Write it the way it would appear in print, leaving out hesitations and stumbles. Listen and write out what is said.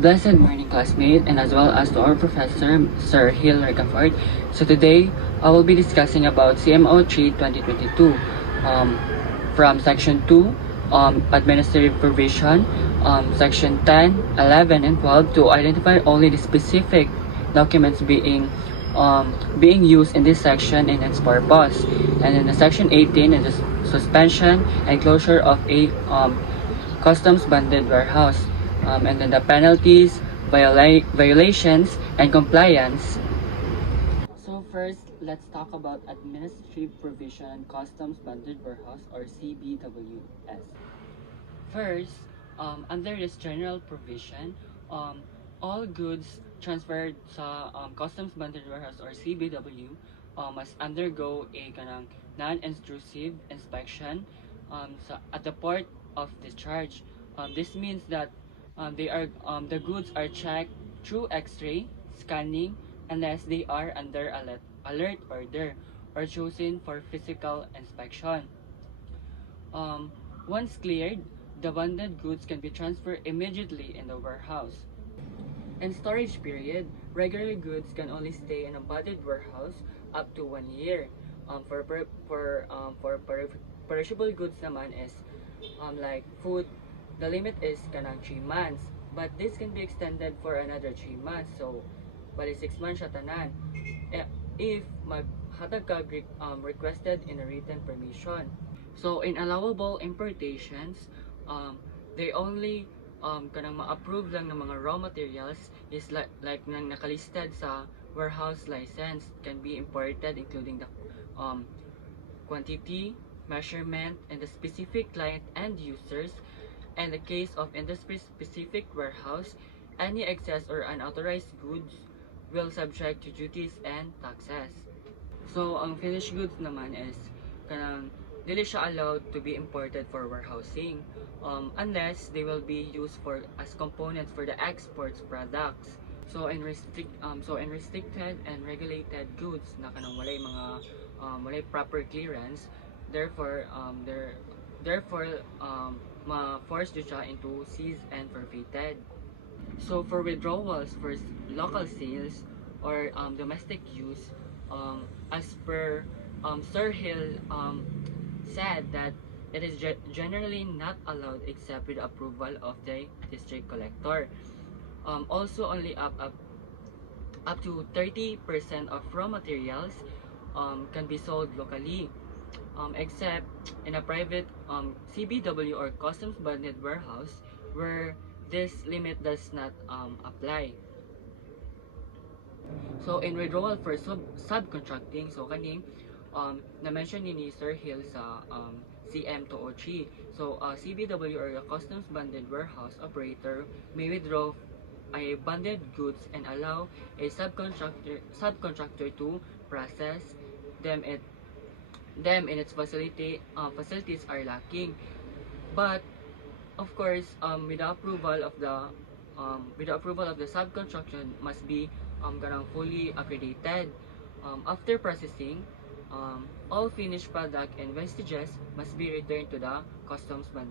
blessed morning, classmate, and as well as to our professor, Sir Hill Ricafort. So today, I will be discussing about CMO 3 2022 from Section 2, Administrative Provision, Section 10, 11, and 12 to identify only the specific documents being used in this section and its purpose. And in the Section 18 is the suspension and closure of a customs bonded warehouse. And then the penalties, violations, and compliance. So first, let's talk about Administrative Provision and Customs Bonded Warehouse or CBWS. First, under this general provision, all goods transferred sa Customs Bonded Warehouse or CBW must undergo a kanang non-intrusive inspection at the port of discharge. This means that the goods are checked through X-ray scanning unless they are under alert order or chosen for physical inspection. Um, Once cleared, the bonded goods can be transferred immediately in the warehouse. In storage period, regular goods can only stay in a bonded warehouse up to 1 year. Perishable goods naman is like food, the limit is kanang 3 months. But this can be extended for another 3 months. So, bali 6 months siya tanan. If maghatag ka requested in a written permission. So in allowable importations, they only kanang ma-approve lang ng mga raw materials is like nang nakalisted sa warehouse license can be imported including the quantity, measurement, and the specific client and users. And the case of industry-specific warehouse, any excess or unauthorized goods will subject to duties and taxes. So, ang finished goods naman is kanang dili siya allowed to be imported for warehousing unless they will be used for as components for the exports products. So in restricted and regulated goods na kanang walay proper clearance, therefore ma-force siya into seized and forfeited. So for withdrawals for local sales or domestic use, as per Sir Hill said that it is generally not allowed except with approval of the district collector. Also only up to 30% of raw materials can be sold locally, except in a private CBW or customs bonded warehouse where this limit does not apply. So in withdrawal for subcontracting, so kaning na-mention ni Sir Hill sa CM0 So CBW or a customs bonded warehouse operator may withdraw a bonded goods and allow a subcontractor to process them in its facilities are lacking. But of course, with the approval of the subcontraction must be fully accredited. After processing, all finished product and vestiges must be returned to the customs bonded